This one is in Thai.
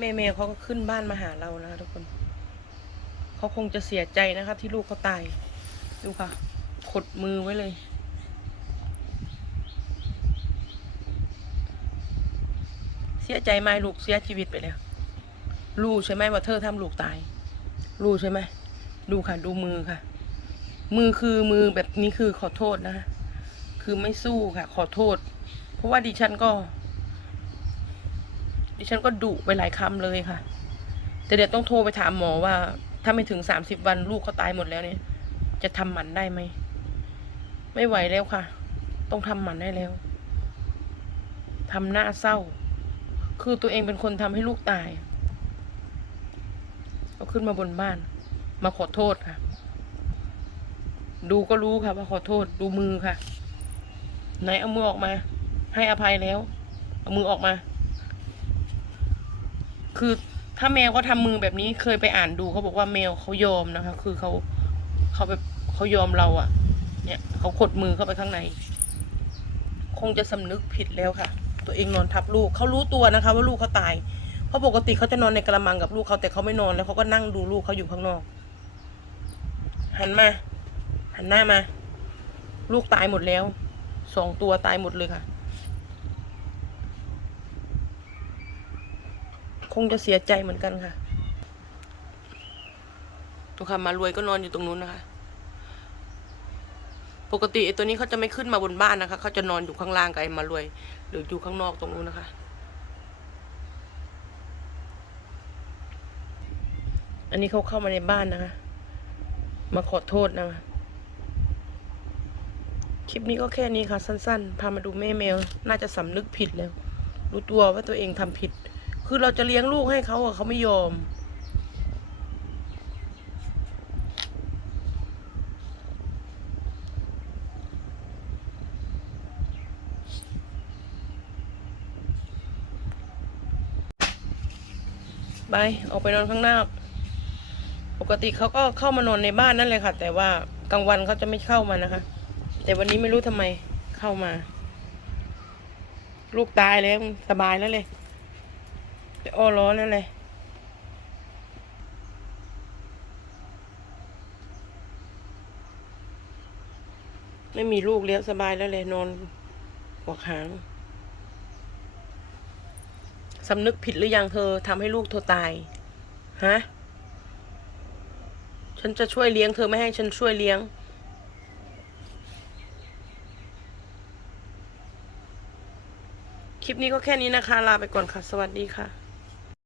แม่แมวเขาก็ขึ้นบ้านมาหาเรานะคะทุกคน เขาคงจะเสียใจนะคะ ที่ลูกเขาตาย ดูค่ะ ขดมือไว้เลย เสียใจไหมลูกเสียชีวิตไปแล้วรู้ใช่ไหมว่าเธอทำลูกตายรู้ใช่ไหม ดูค่ะ ดูมือค่ะ มือคือมือแบบนี้คือขอโทษนะคะคือไม่สู้ค่ะ ขอโทษ เพราะว่าดิฉันก็ ดิฉันก็ดุไปหลายคำเลยค่ะ แต่เดี๋ยวต้องโทรไปถามหมอว่า ถ้าไม่ถึงสามสิบวันลูกเขาตายหมดแล้วเนี่ย จะทำหมันได้ไหม ไม่ไหวแล้วค่ะ ต้องทำหมันได้แล้วทำหน้าเศร้า คือตัวเองเป็นคนทำให้ลูกตายเอาขึ้นมาบนบ้าน มาขอโทษค่ะ ดูก็รู้ค่ะว่าขอโทษ ดูมือค่ะ ไหนเอามือออกมา ให้อภัยแล้ว เอามือออกมา คือถ้าแมวเขาทำมือแบบนี้เคยไปอ่านดูเขาบอกว่าแมวเขายอมนะคะ คือเขาเขาแบบเขายอมเราอะ่ะ เนี่ยเขาขดมือเข้าไปข้างใน คงจะสำนึกผิดแล้วค่ะ ตัวเองนอนทับลูกเขารู้ตัวนะคะ ว่าลูกเขาตายเพราะปกติเขาจะนอนในกระมังกับลูกเขาแต่เขาไม่นอนแล้วเขาก็นั่งดูลูกเขาอยู่ข้างนอก หันมา หันหน้ามา ลูกตายหมดแล้วสองตัวตายหมดเลยค่ะ งจะเสียใจเหมือนกันค่ะทุกค่ะมารวยก็นอนอยู่ตรงนู้นนะคะ ปกติไอ้ตัวนี้เขาจะไม่ขึ้นมาบนบ้านนะคะเขาจะนอนอยู่ข้างล่างกับไอ้มารวย หรืออยู่ข้างนอกตรงนู้นนะคะ อันนี้เขาเข้ามาในบ้านนะคะ มาขอโทษนะคะคลิปนี้ก็แค่นี้ค่ะ สั้นๆ พามาดูแม่แมว น่าจะสำนึกผิดแล้ว รู้ตัวว่าตัวเองทำผิด คือเราจะเลี้ยงลูกให้เขาอะเขาไม่ยอม ไป ออกไปนอนข้างนอก ปกติเขาก็เข้ามานอนในบ้านนั่นเลยค่ะ แต่ว่ากลางวันเขาจะไม่เข้ามานะคะ แต่วันนี้ไม่รู้ทำไมเข้ามา ลูกตายแล้วสบายแล้วเลย แต่อ้อร้อนแล้วเลยไม่มีลูกเลี้ยงสบายแล้วเลยนอนหัวขางสำนึกผิดหรือยังเธอทำให้ลูกเธอตาย ฮะ ฉันจะช่วยเลี้ยงเธอไม่ให้ฉันช่วยเลี้ยง คลิปนี้ก็แค่นี้นะคะ ลาไปก่อนค่ะ สวัสดีค่ะ